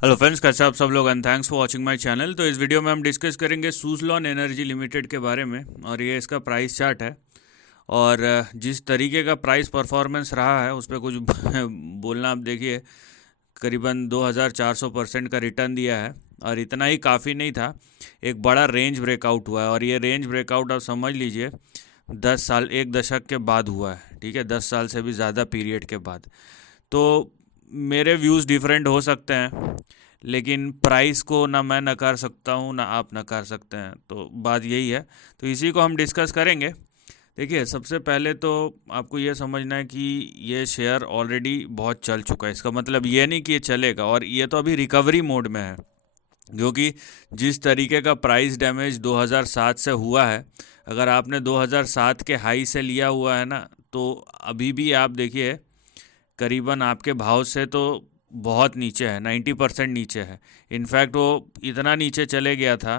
Hello friends, कैसे आप सब लोग and thanks for watching my channel. तो इस वीडियो में हम डिस्कस करेंगे सुज़लॉन एनर्जी लिमिटेड के बारे में और ये इसका प्राइस चार्ट है। और जिस तरीके का प्राइस परफॉर्मेंस रहा है उस पर कुछ बोलना। आप देखिए, करीबन 2400% का रिटर्न दिया है और इतना ही काफ़ी नहीं था, एक बड़ा रेंज ब्रेकआउट हुआ है। और ये रेंज ब्रेकआउट आप समझ लीजिए 10 साल, एक दशक के बाद हुआ है। ठीक है, 10 साल से भी ज़्यादा पीरियड के बाद। तो मेरे व्यूज़ डिफरेंट हो सकते हैं, लेकिन प्राइस को ना मैं नकार सकता हूँ ना आप नकार सकते हैं। तो बात यही है, तो इसी को हम डिस्कस करेंगे। देखिए, सबसे पहले तो आपको ये समझना है कि ये शेयर ऑलरेडी बहुत चल चुका है। इसका मतलब ये नहीं कि ये चलेगा, और ये तो अभी रिकवरी मोड में है, क्योंकि जिस तरीके का प्राइस डैमेज 2007 से हुआ है, अगर आपने 2007 के हाई से लिया हुआ है ना, तो अभी भी आप देखिए करीबन आपके भाव से तो बहुत नीचे है, 90% नीचे है। इनफैक्ट वो इतना नीचे चले गया था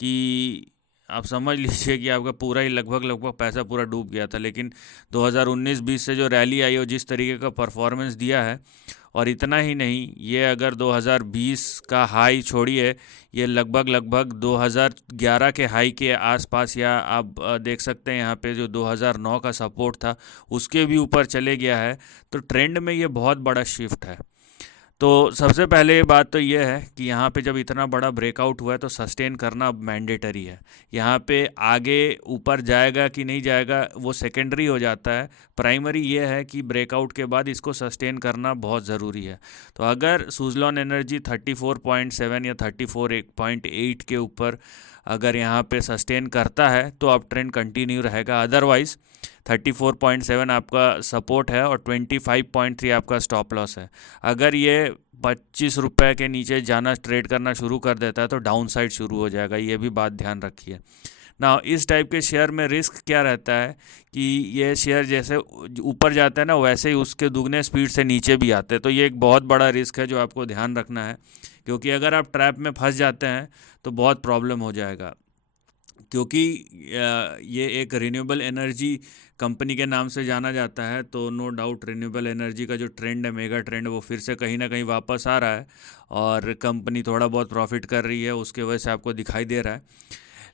कि आप समझ लीजिए कि आपका पूरा ही लगभग लगभग पैसा पूरा डूब गया था। लेकिन 2019-20 से जो रैली आई और जिस तरीके का परफॉर्मेंस दिया है, और इतना ही नहीं, ये अगर 2020 का हाई छोड़िए, ये लगभग लगभग 2011 के हाई के आसपास, या आप देख सकते हैं यहाँ पे जो 2009 का सपोर्ट था उसके भी ऊपर चले गया है। तो ट्रेंड में ये बहुत बड़ा शिफ्ट है। तो सबसे पहले ये बात तो ये है कि यहाँ पे जब इतना बड़ा ब्रेकआउट हुआ है तो सस्टेन करना अब मैंडेटरी है। यहाँ पे आगे ऊपर जाएगा कि नहीं जाएगा वो सेकेंडरी हो जाता है। प्राइमरी ये है कि ब्रेकआउट के बाद इसको सस्टेन करना बहुत ज़रूरी है। तो अगर सुज़लॉन एनर्जी 34.7 या 34.8 के ऊपर अगर यहाँ पे सस्टेन करता है तो अब ट्रेंड कंटिन्यू रहेगा। अदरवाइज़ 34.7 आपका सपोर्ट है और 25.3 आपका स्टॉप लॉस है। अगर ये 25 रुपये के नीचे जाना, ट्रेड करना शुरू कर देता है तो डाउन साइड शुरू हो जाएगा। ये भी बात ध्यान रखिए ना। इस टाइप के शेयर में रिस्क क्या रहता है कि ये शेयर जैसे ऊपर जाता है ना, वैसे ही उसके दुगने स्पीड से नीचे भी आते हैं। तो ये एक बहुत बड़ा रिस्क है जो आपको ध्यान रखना है, क्योंकि अगर आप ट्रैप में फंस जाते हैं तो बहुत प्रॉब्लम हो जाएगा। क्योंकि ये एक रिन्यूएबल एनर्जी कंपनी के नाम से जाना जाता है, तो नो डाउट रिन्यूएबल एनर्जी का जो ट्रेंड है, मेगा ट्रेंड, वो फिर से कहीं ना कहीं वापस आ रहा है और कंपनी थोड़ा बहुत प्रॉफिट कर रही है, उसके वजह से आपको दिखाई दे रहा है।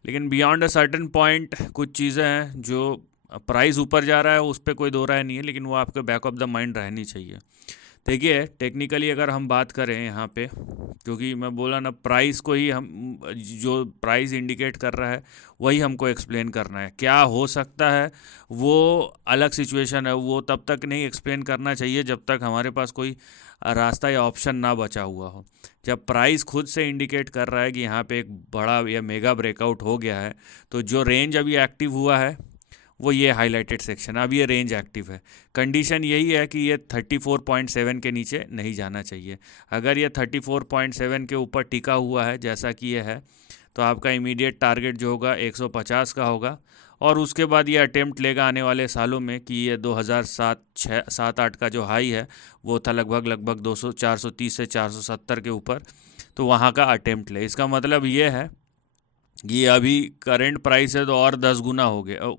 लेकिन बियॉन्ड अ सर्टेन पॉइंट कुछ चीज़ें हैं जो प्राइस ऊपर जा रहा है उस पर कोई दो राय नहीं है, लेकिन वो आपके बैक ऑफ द माइंड रहनी चाहिए। देखिए, टेक्निकली अगर हम बात करें यहाँ पे, क्योंकि मैं बोला ना, प्राइस को ही हम, जो प्राइस इंडिकेट कर रहा है वही हमको एक्सप्लेन करना है। क्या हो सकता है वो अलग सिचुएशन है, वो तब तक नहीं एक्सप्लेन करना चाहिए जब तक हमारे पास कोई रास्ता या ऑप्शन ना बचा हुआ हो। जब प्राइस खुद से इंडिकेट कर रहा है कि यहाँ पे एक बड़ा या मेगा ब्रेकआउट हो गया है, तो जो रेंज अभी एक्टिव हुआ है वो ये हाईलाइटेड सेक्शन, अब ये रेंज एक्टिव है। कंडीशन यही है कि ये 34.7 के नीचे नहीं जाना चाहिए। अगर ये 34.7 के ऊपर टिका हुआ है जैसा कि ये है, तो आपका इमीडिएट टारगेट जो होगा 150 का होगा। और उसके बाद ये अटेम्प्ट लेगा आने वाले सालों में कि ये 2007-8 का जो हाई है वो था लगभग लगभग 430 से 470 के ऊपर, तो वहाँ का अटेम्प्ट ले। इसका मतलब ये है कि अभी करंट प्राइस है तो और 10 गुना हो गया,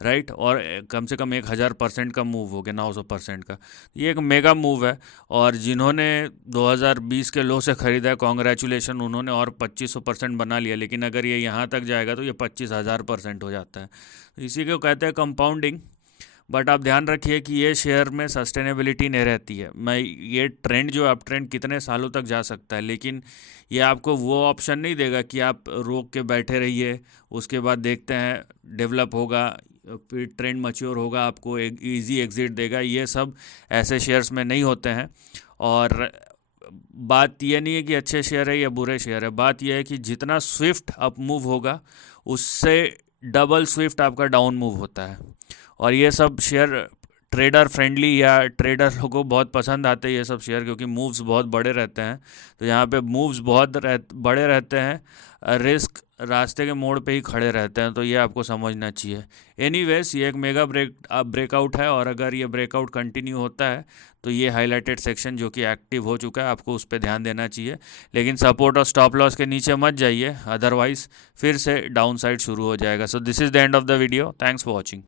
राइट। और कम से कम 1000% का मूव हो गया, 900% का। ये एक मेगा मूव है। और जिन्होंने 2020 के लो से ख़रीदा है, कॉन्ग्रेचुलेशन, उन्होंने और 2500% बना लिया। लेकिन अगर ये यहाँ तक जाएगा तो ये 25,000% हो जाता है। तो इसी को कहते हैं कंपाउंडिंग। बट आप ध्यान रखिए कि ये शेयर में सस्टेनेबिलिटी नहीं रहती है। मैं ये ट्रेंड, जो अप ट्रेंड कितने सालों तक जा सकता है, लेकिन ये आपको वो ऑप्शन नहीं देगा कि आप रोक के बैठे रहिए, उसके बाद देखते हैं डेवलप होगा, फिर ट्रेंड मच्योर होगा, आपको एक ईजी एग्जिट देगा। ये सब ऐसे शेयर्स में नहीं होते हैं। और बात यह नहीं है कि अच्छे शेयर है या बुरे शेयर है, बात यह है कि जितना स्विफ्ट अप मूव होगा उससे डबल स्विफ्ट आपका डाउन मूव होता है। और ये सब शेयर ट्रेडर फ्रेंडली, या ट्रेडर लोगों को बहुत पसंद आते हैं ये सब शेयर, क्योंकि मूव्स बहुत बड़े रहते हैं। तो यहाँ पे मूव्स बहुत बड़े रहते हैं, रिस्क रास्ते के मोड़ पे ही खड़े रहते हैं, तो ये आपको समझना चाहिए। एनीवेज, ये एक मेगा ब्रेकआउट है, और अगर ये ब्रेकआउट कंटिन्यू होता है तो ये हाईलाइटेड सेक्शन जो कि एक्टिव हो चुका है, आपको उस पर ध्यान देना चाहिए। लेकिन सपोर्ट और स्टॉप लॉस के नीचे मत जाइए, अदरवाइज फिर से डाउन साइड शुरू हो जाएगा। So this is the end of the video. Thanks for watching.